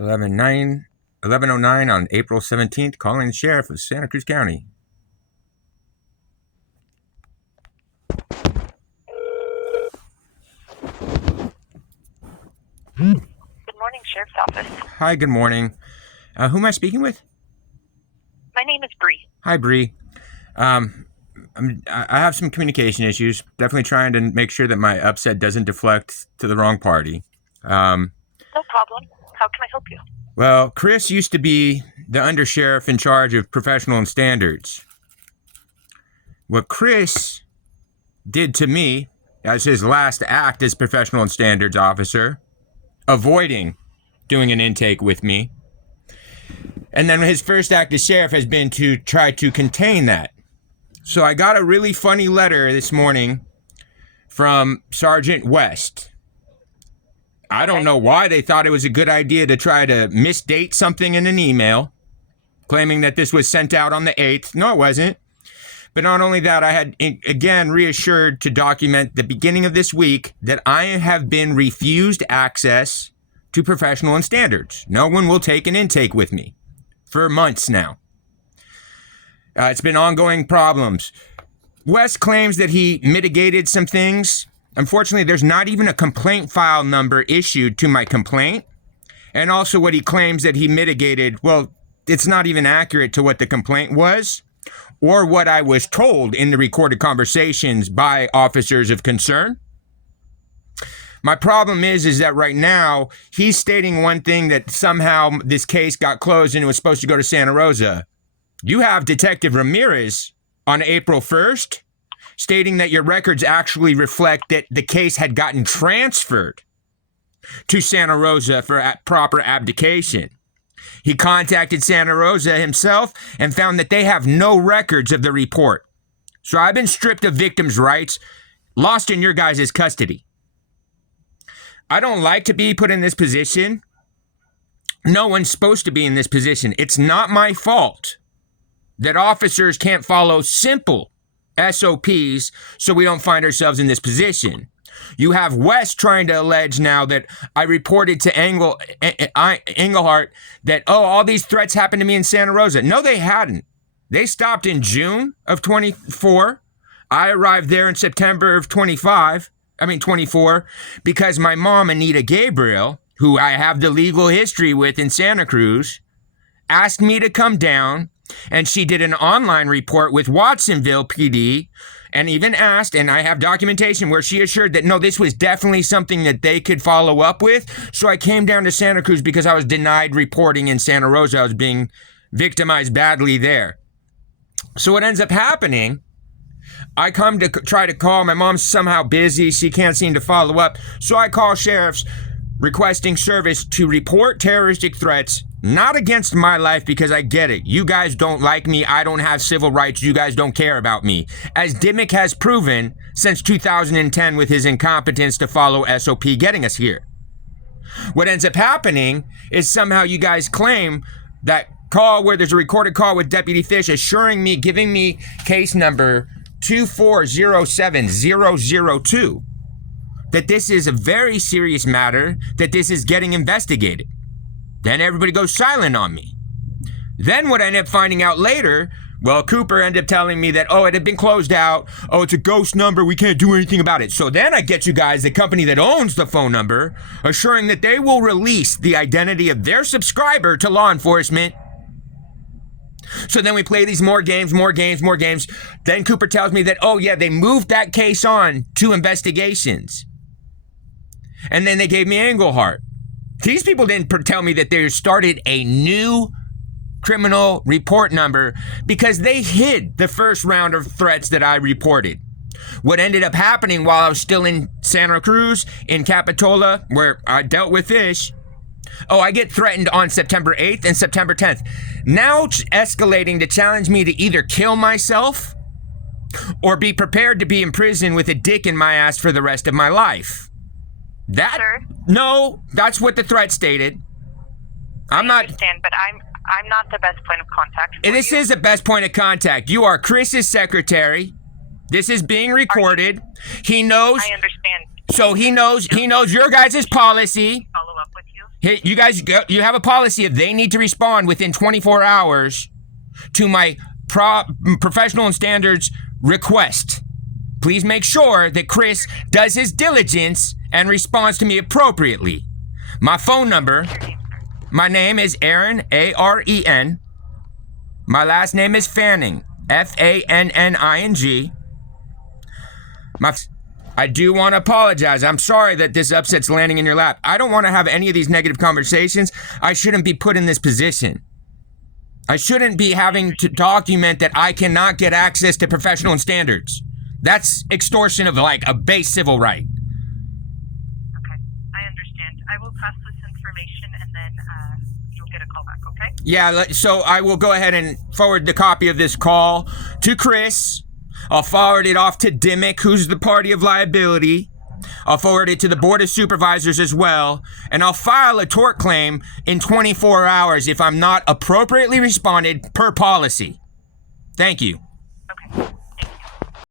11:09 on April 17th, calling the sheriff of Santa Cruz County. Good morning, Sheriff's Office. Hi, good morning. Who am I speaking with? My name is Bree. Hi, Bree. I have some communication issues. Definitely trying to make sure that my upset doesn't deflect to the wrong party. No problem. How can I help you? Well, Chris used to be the undersheriff in charge of Professional and Standards. What Chris did to me as his last act as Professional and Standards officer, avoiding doing an intake with me, and then his first act as sheriff has been to try to contain that. So I got a really funny letter this morning from Sergeant West. I don't know why they thought it was a good idea to try to misdate something in an email, claiming that this was sent out on the 8th. No, it wasn't. But not only that, I had, again, reassured to document the beginning of this week that I have been refused access to Professional and Standards. No one will take an intake with me for months now. It's been ongoing problems. West claims that he mitigated some things. Unfortunately, there's not even a complaint file number issued to my complaint. And also what he claims that he mitigated, well, it's not even accurate to what the complaint was or what I was told in the recorded conversations by officers of concern. My problem is that right now he's stating one thing, that somehow this case got closed and it was supposed to go to Santa Rosa. You have Detective Ramirez on April 1st stating that your records actually reflect that the case had gotten transferred to Santa Rosa for proper abdication. He contacted Santa Rosa himself and found that they have no records of the report. So I've been stripped of victims' rights, lost in your guys' custody. I don't like to be put in this position. No one's supposed to be in this position. It's not my fault that officers can't follow simple SOPs so we don't find ourselves in this position. You have West trying to allege now that I reported to Engelhardt that, all these threats happened to me in Santa Rosa. No, they hadn't. They stopped in June of 24. I arrived there in September of 24, because my mom, Anita Gabriel, who I have the legal history with in Santa Cruz, asked me to come down, and she did an online report with Watsonville PD and even asked, and I have documentation where she assured that, no, this was definitely something that they could follow up with. So I came down to Santa Cruz because I was denied reporting in Santa Rosa. I was being victimized badly there. So what ends up happening, I come to try to call. My mom's somehow busy. She can't seem to follow up. So I call sheriffs requesting service to report terroristic threats, not against my life, because I get it. You guys don't like me. I don't have civil rights. You guys don't care about me. As Dimmick has proven since 2010 with his incompetence to follow SOP getting us here. What ends up happening is somehow you guys claim that call where there's a recorded call with Deputy Fish assuring me, giving me case number 2407002, that this is a very serious matter, that this is getting investigated. Then everybody goes silent on me. Then what I ended up finding out later, well, Cooper ended up telling me that, it had been closed out. It's a ghost number. We can't do anything about it. So then I get you guys, the company that owns the phone number, assuring that they will release the identity of their subscriber to law enforcement. So then we play these more games. Then Cooper tells me that, they moved that case on to investigations. And then they gave me Engelhardt. These people didn't tell me that they started a new criminal report number because they hid the first round of threats that I reported. What ended up happening while I was still in Santa Cruz, in Capitola, where I dealt with Fish, I get threatened on September 8th and September 10th. Now escalating to challenge me to either kill myself or be prepared to be in prison with a dick in my ass for the rest of my life. Sir? No, that's what the threat stated. I understand, but I'm not the best point of contact for This you. is the best point of contact. You are Chris's secretary. This is being recorded. He knows. I understand. So he knows your guys' policy. Follow up with you. Hey, you guys, you have a policy if they need to respond within 24 hours to my professional and standards request. Please make sure that Chris does his diligence and responds to me appropriately. My phone number, my name is Aaron, A-R-E-N. My last name is Fanning, F-A-N-N-I-N-G. I do want to apologize. I'm sorry that this upset's landing in your lap. I don't want to have any of these negative conversations. I shouldn't be put in this position. I shouldn't be having to document that I cannot get access to professional and standards. That's extortion of like a base civil right. Okay, I understand. I will pass this information and then you'll get a call back, okay? Yeah, so I will go ahead and forward the copy of this call to Chris. I'll forward it off to Dimmick, who's the party of liability. I'll forward it to the Board of Supervisors as well. And I'll file a tort claim in 24 hours if I'm not appropriately responded per policy. Thank you.